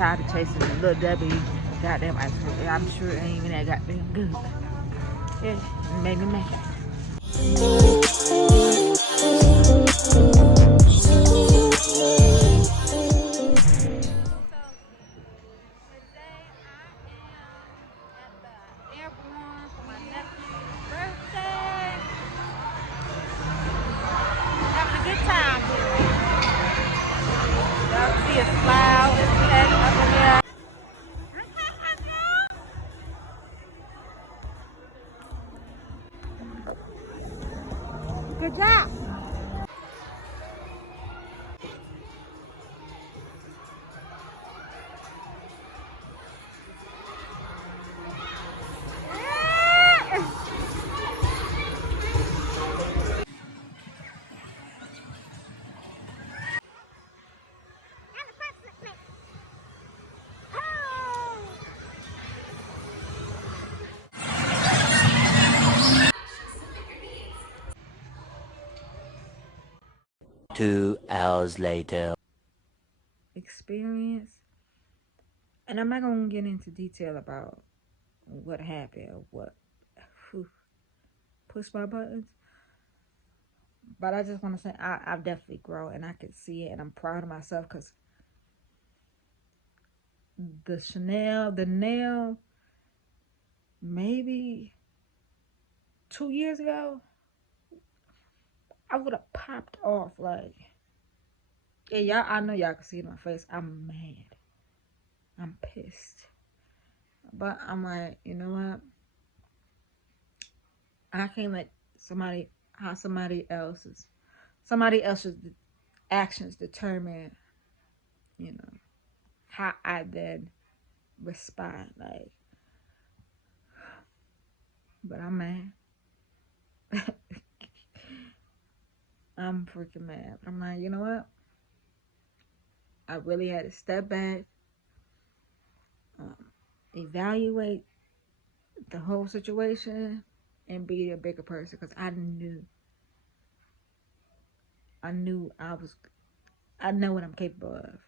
tired of chasing the little W goddamn ice cream. I'm sure it ain't even that goddamn good. Yeah, it made me mad. For my nephew's birthday. Having a good time here. Y'all see a smile, his head up in there. Good job. Two hours later. Experience. And I'm not going to get into detail about what happened or what pushed my buttons. But I just want to say I've definitely grown and I can see it and I'm proud of myself because the nail, maybe 2 years ago, I would have popped off like, yeah, y'all, I know y'all can see it in my face. I'm mad. I'm pissed. But I'm like, you know what? I can't let somebody else's actions determine, you know, how I then respond. Like, but I'm mad. I'm freaking mad. But I'm like, you know what? I really had to step back, evaluate the whole situation, and be a bigger person because I know what I'm capable of.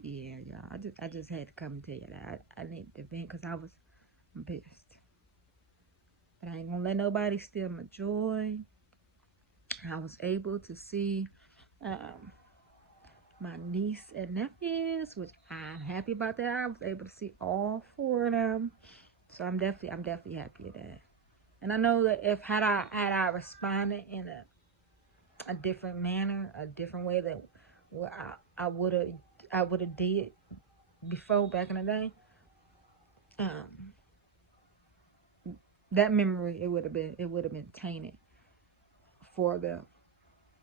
Yeah, y'all. I just had to come and tell you that I needed to vent because I'm pissed. But I ain't gonna let nobody steal my joy. I was able to see my niece and nephews, which I'm happy about that. I was able to see all 4 of them, so I'm definitely happy with that. And I know that if had I responded in a different manner, a different way that what I would have did before back in the day, that memory it would have been tainted for them.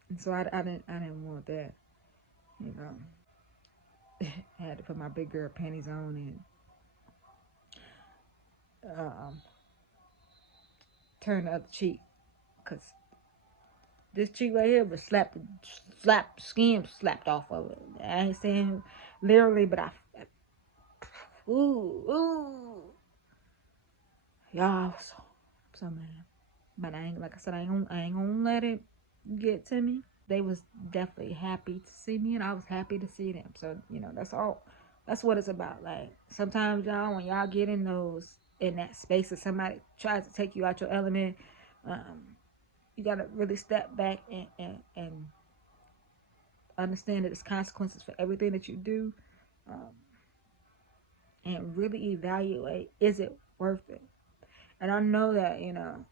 And so I didn't want that, you know. I had to put my big girl panties on and turn the other cheek, cause this cheek right here was skin slapped off of it. I ain't saying literally, but ooh, y'all, so mad. But I ain't, like I said, I ain't gonna let it get to me. They was definitely happy to see me, and I was happy to see them. So you know, that's what it's about. Like sometimes y'all, when y'all get in that space that somebody tries to take you out your element, you gotta really step back and understand that there's consequences for everything that you do, and really evaluate, is it worth it? And I know that, you know,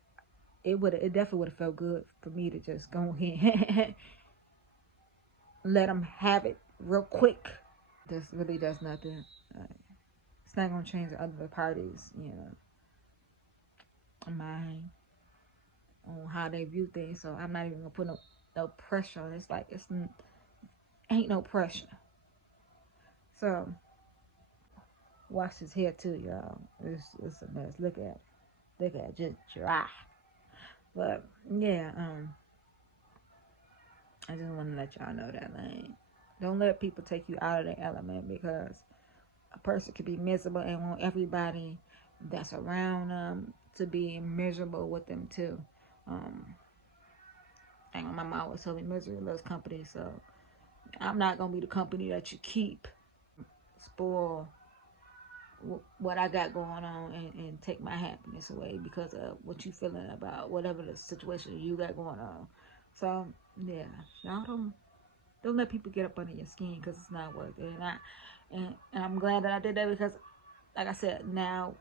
it definitely would have felt good for me to just go ahead let them have it real quick. This really does nothing. It's not gonna change the other parties, you know, mind on how they view things. So I'm not even gonna put no pressure on it. It's like ain't no pressure. So watch his hair too, y'all. It's a mess. Look at it, just dry. But yeah, I just want to let y'all know that, like, don't let people take you out of their element, because a person could be miserable and want everybody that's around them to be miserable with them too. And my mom always told me misery loves company, so I'm not gonna be the company that you keep spoil what I got going on and take my happiness away because of what you feeling about whatever the situation you got going on. So yeah, y'all don't let people get up under your skin because it's not worth it. And I'm glad that I did that because, like I said, now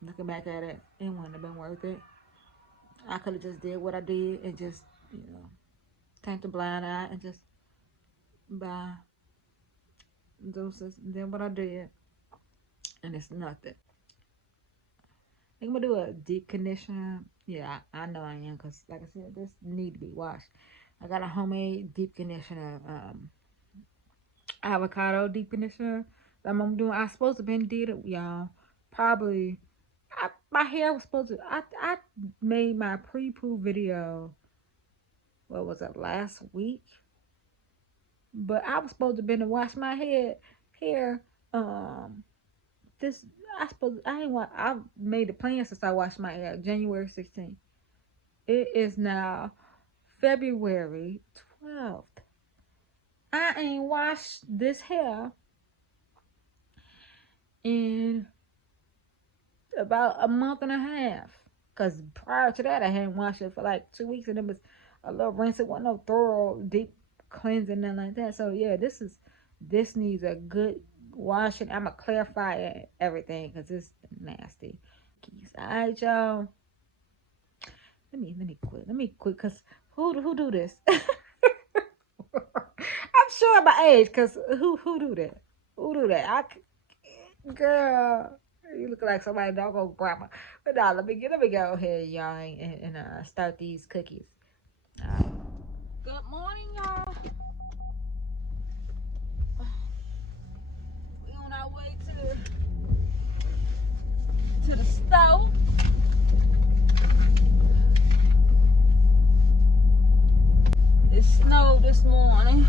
looking back at it, it wouldn't have been worth it. I could have just did what I did and just turned a blind eye and just buy doses and then what I did, and it's nothing. I'm gonna do a deep conditioner. Yeah, I know I am because, like I said, this need to be washed. I got a homemade deep conditioner, avocado deep conditioner that I'm doing. I supposed to been did it, y'all. Probably, my hair was supposed to. I made my pre-poo video. What was it, last week? But I was supposed to been to wash my hair. This I made the plan since I washed my hair January 16th. It is now February 12th. I ain't washed this hair in about a month and a half. Cause prior to that I hadn't washed it for like 2 weeks and it was a little rinse. It wasn't no thorough deep cleansing, nothing like that. So yeah, this needs a good washing. I'm gonna clarify everything because it's nasty. Alright, y'all. Let me quit because who do this? I'm sure my age because who do that? Who do that? Girl, you look like somebody doggone grandma. But now let me go ahead, y'all, and start these cookies. All right. Good morning, y'all. We on our way to the stove. It snowed this morning.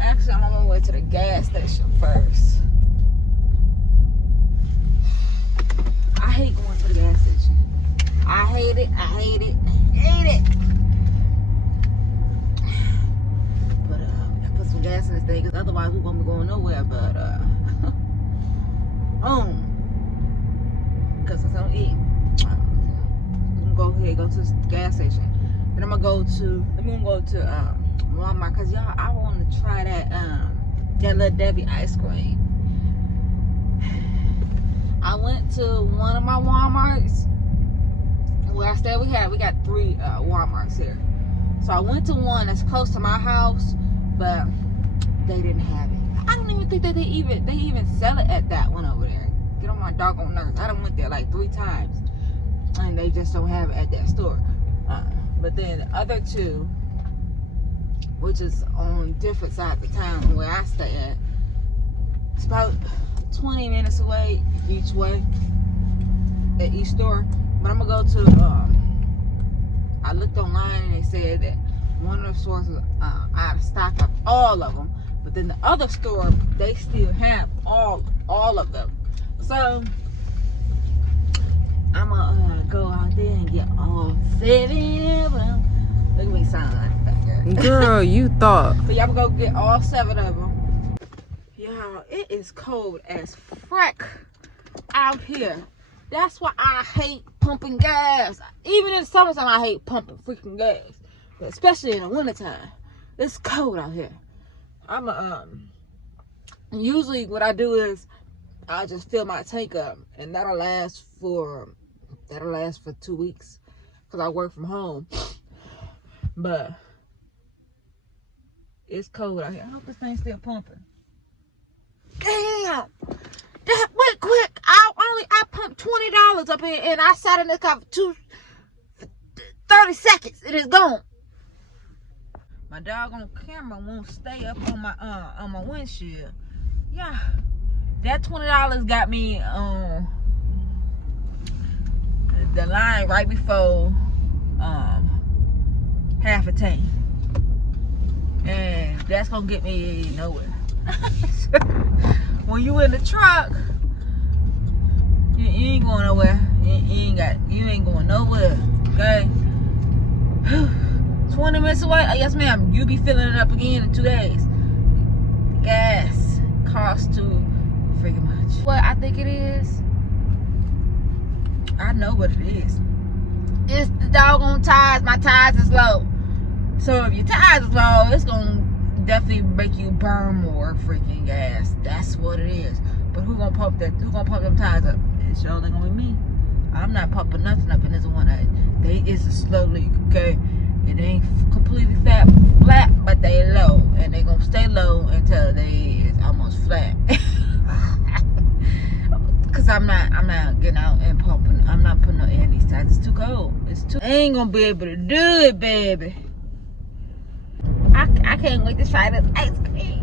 Actually, I'm on my way to the gas station first. I hate going to the gas station. I hate it. But I put some gas in this thing because otherwise we won't be going nowhere. But because I don't eat. I'm gonna go ahead and go to the gas station. Then I'm gonna go to Walmart because y'all, I want to try that little Debbie ice cream. I went to one of my Walmarts where I stay. We got 3 Walmarts here. So I went to one that's close to my house, but they didn't have it. I don't even think that they even sell it at that one over there. Get on my doggone nerves. I done went there like 3 times, and they just don't have it at that store. But then the other 2, which is on different sides of town where I stay at, it's about 20 minutes away each way at each store. But I'm gonna go to I looked online and they said that one of the stores was out of stock of all of them, but then the other store, they still have all of them. So I'm gonna go out there and get all 7 of them. Look at me sound like that, girl. You thought. So y'all gonna go get all 7 of them. Y'all, it is cold as frack out here. That's why I hate pumping gas. Even in the summertime, I hate pumping freaking gas. But especially in the wintertime. It's cold out here. Usually what I do is I just fill my tank up, and that'll last for 2 weeks because I work from home. But it's cold out here. I hope this thing's still pumping. Damn! That went quick. I pumped $20 up here, and I sat in this car for 30 seconds. It is gone. My doggone camera won't stay up on my windshield. Yeah, that $20 got me on the line right before half a tank, and that's gonna get me nowhere. When you in the truck, you ain't going nowhere. You ain't going nowhere. Okay. 20 minutes away? Yes, ma'am. You'll be filling it up again in 2 days. Gas costs too freaking much. What I think it is, I know what it is. It's the doggone tires. My tires is low. So if your tires is low, it's gonna definitely make you burn more freaking gas. That's what it is. But who gonna pump that? Who gonna pump them tires up? It's surely gonna be me. I'm not pumping nothing up in this one. They is slowly, okay. It ain't completely flat, but they low, and they gonna stay low until they is almost flat. Cause I'm not getting out and pumping. I'm not putting no air in these tires. It's too cold. I ain't gonna be able to do it, baby. I can't wait to try this ice cream.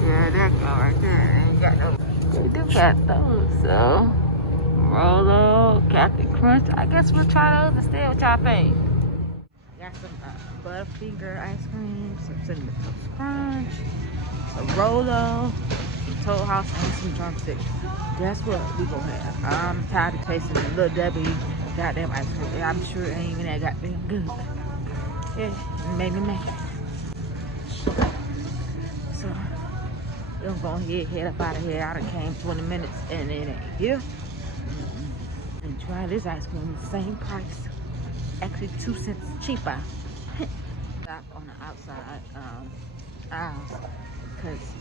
Yeah, that go right there. Ain't got no. They do got those, so Rolo, Captain Crunch. I guess we'll try those instead. What y'all think? Got some Butterfinger ice cream, some Cinnamon Toast Crunch, a Rolo, some Toll House, and some drumsticks. That's what we gonna have. I'm tired of tasting the Little Debbie goddamn ice cream. I'm sure it ain't even that goddamn good. Yeah, it made me mad. So we're gonna head up out of here. I done came 20 minutes and it ain't here. And try this ice cream, the same price. Actually 2 cents cheaper. Stop on the outside aisles, because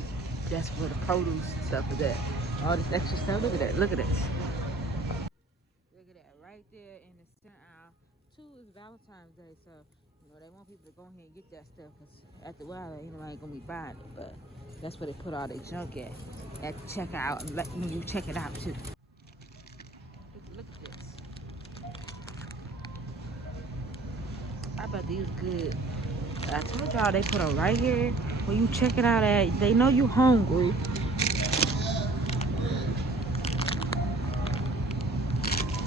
that's where the produce stuff is at. All this extra stuff. Look at that. Look at this. Look at that right there in the center aisle. 2 is Valentine's Day, so they want people to go ahead and get that stuff. Cause after a while, ain't gonna be buying it. But that's where they put all their junk at the checkout, and let you check it out too. Look at this. I bet these good. I told y'all they put them right here when you check it out at. They know you hungry.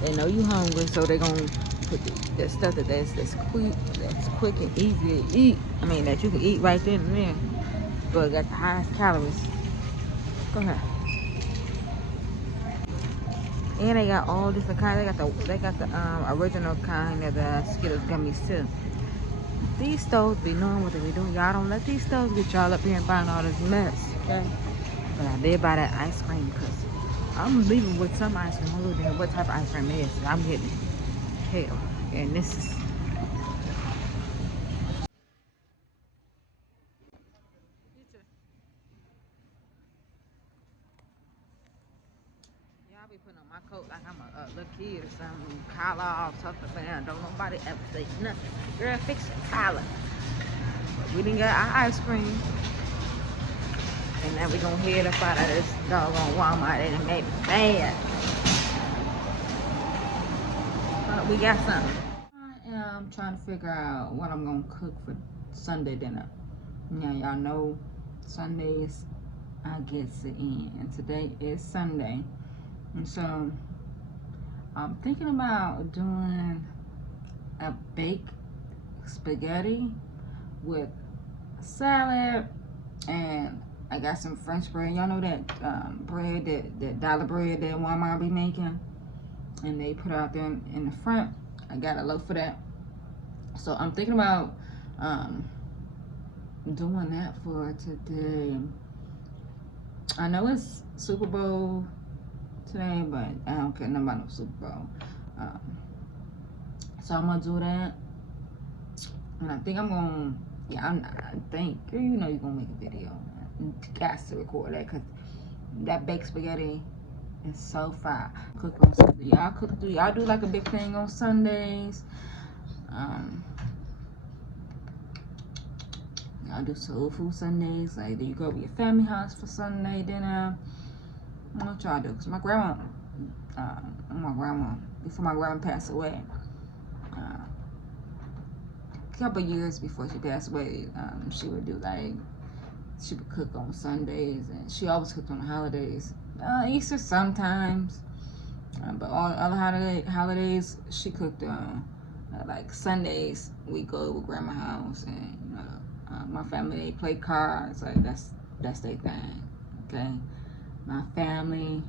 They know you hungry, so they gonna put the stuff that's quick and easy to eat. I mean that you can eat right then and there, but it got the highest calories. Go ahead. And they got all different kinds. They got the original kind of the Skittles gummies too. These stores be knowing what they be doing. Y'all don't let these stores get y'all up here and buying all this mess, okay? But I did buy that ice cream because I'm leaving with some ice cream. Look at what type of ice cream it is. I'm getting hell. And this is. Y'all be putting on my coat like I'm a little kid or something. Collar off, something, man. Don't nobody ever say nothing. Girl, fix your collar. We didn't get our ice cream. And now we gonna head up out of this doggone Walmart and it made me mad. But we got something. I am trying to figure out what I'm gonna cook for Sunday dinner. Now y'all know Sundays I get to eat, and today is Sunday. And so I'm thinking about doing a baked spaghetti with salad, and I got some French bread. Y'all know that bread, that dollar bread that Walmart be making, and they put out there in the front. I got a loaf for that. So I'm thinking about doing that for today. I know it's Super Bowl today, but I don't care nothing about no Super Bowl. So I'm gonna do that, and I think I'm gonna. Yeah, I think, girl, you know you're gonna make a video. You got to record that, because that baked spaghetti is so fire. Cook on Sunday. Y'all do like a big thing on Sundays. Y'all do soul food Sundays. Like, you go to your family house for Sunday dinner. What y'all do? Because my grandma, before my grandma passed away, a couple years before she passed away, she would do she would cook on Sundays, and she always cooked on the holidays. Easter sometimes, but all other holidays she cooked Like Sundays, we go to Grandma's house, and my family, they play cards. Like that's their thing. Okay, my family,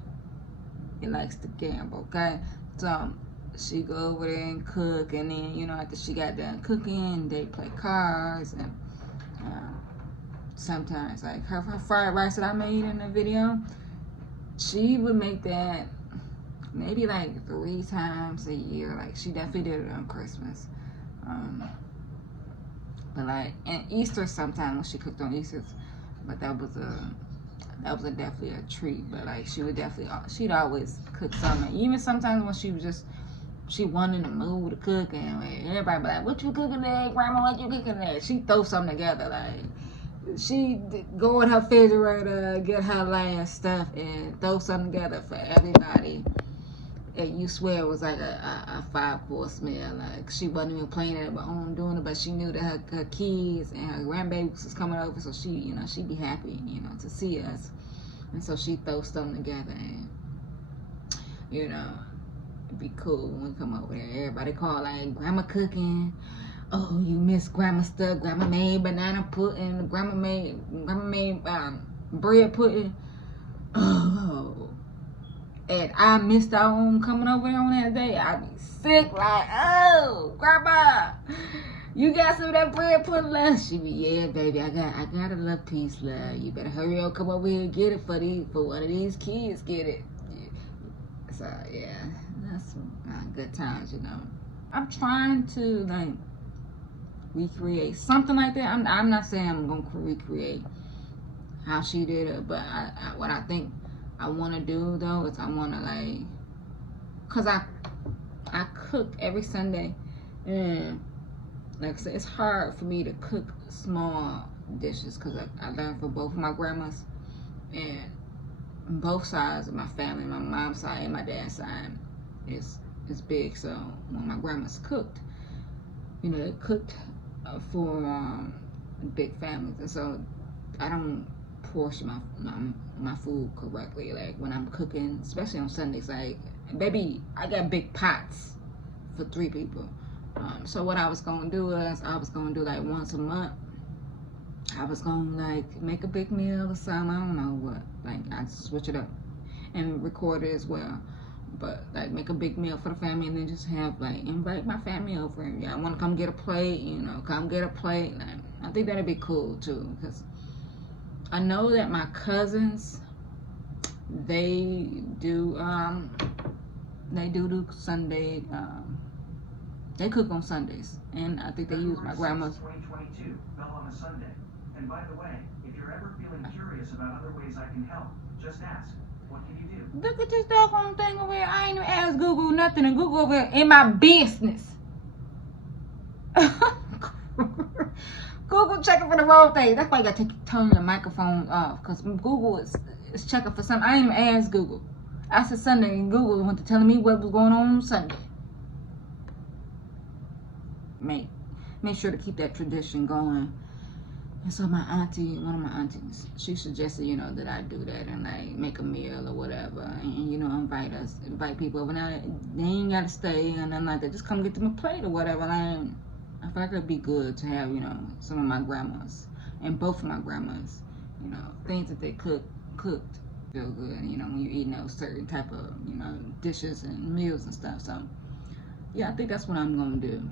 it likes to gamble. Okay, so she go over there and cook, and then after she got done cooking, they play cards, and sometimes like her fried rice that I made in the video, she would make that maybe like 3 times a year. Like she definitely did it on Christmas. But like and Easter sometimes when she cooked on Easter, but that was definitely a treat. But like she'd always cook something. Even sometimes when she wasn't in the mood to cook, and everybody be like, "What you cooking there, Grandma? What you cooking there?" She throw something together. Like she go in her refrigerator, get her last stuff, and throw something together for everybody. And you swear it was like a 5-course meal. Like she wasn't even playing it about own doing it, but she knew that her kids and her grandbabies was coming over, so she'd be happy, to see us. And so she throw something together, and it'd be cool when we come over there. Everybody call like Grandma cooking. Oh, you miss Grandma stuff. Grandma made banana pudding. Grandma made bread pudding. Oh. And I missed out on coming over there on that day. I'd be sick, like, oh, Grandma, you got some of that bread pudding left? She be, yeah, baby, I got a little piece left. You better hurry up, come over here and get it for one of these kids. Get it. Yeah. So yeah, that's good times, I'm trying to like recreate something like that. I'm not saying I'm gonna recreate how she did it, but what I think I want to do though is I want to like, cause I cook every Sunday, and like I said, it's hard for me to cook small dishes because I learned from both of my grandmas, and both sides of my family, my mom's side and my dad's side, is big. So when my grandmas cooked, they cooked for big families, and so I don't portion my food correctly. Like when I'm cooking, especially on Sundays, like, baby, I got big pots for 3 people. So what I was gonna do is I was gonna do like once a month. I was gonna like make a big meal or something. I don't know what. Like I switch it up and record it as well. But like make a big meal for the family, and then just have like invite my family over. And y'all want to come get a plate, come get a plate. Like, I think that'd be cool too, because I know that my cousins, they do Sunday, they cook on Sundays, and I think they use my grandma's. 2022 fell on a Sunday. And by the way, if you're ever feeling curious about other ways I can help, just ask. What can you do? Look at this doggone thing over here. I ain't even asked Google nothing, and Google over here in my business. Google checking for the wrong thing. That's why you gotta turn your microphone off, because Google is checking for something. I ain't even asked Google. I said Sunday, and Google went to telling me what was going on Sunday. Make sure to keep that tradition going. And so my auntie, one of my aunties, she suggested, that I do that and like make a meal or whatever, and invite people over. Now they ain't gotta stay and nothing like that. Just come get them a plate or whatever. And I feel like it'd be good to have, some of my grandmas and both of my grandmas, things that they cooked feel good, when you're eating those certain type of, dishes and meals and stuff. So yeah, I think that's what I'm gonna do.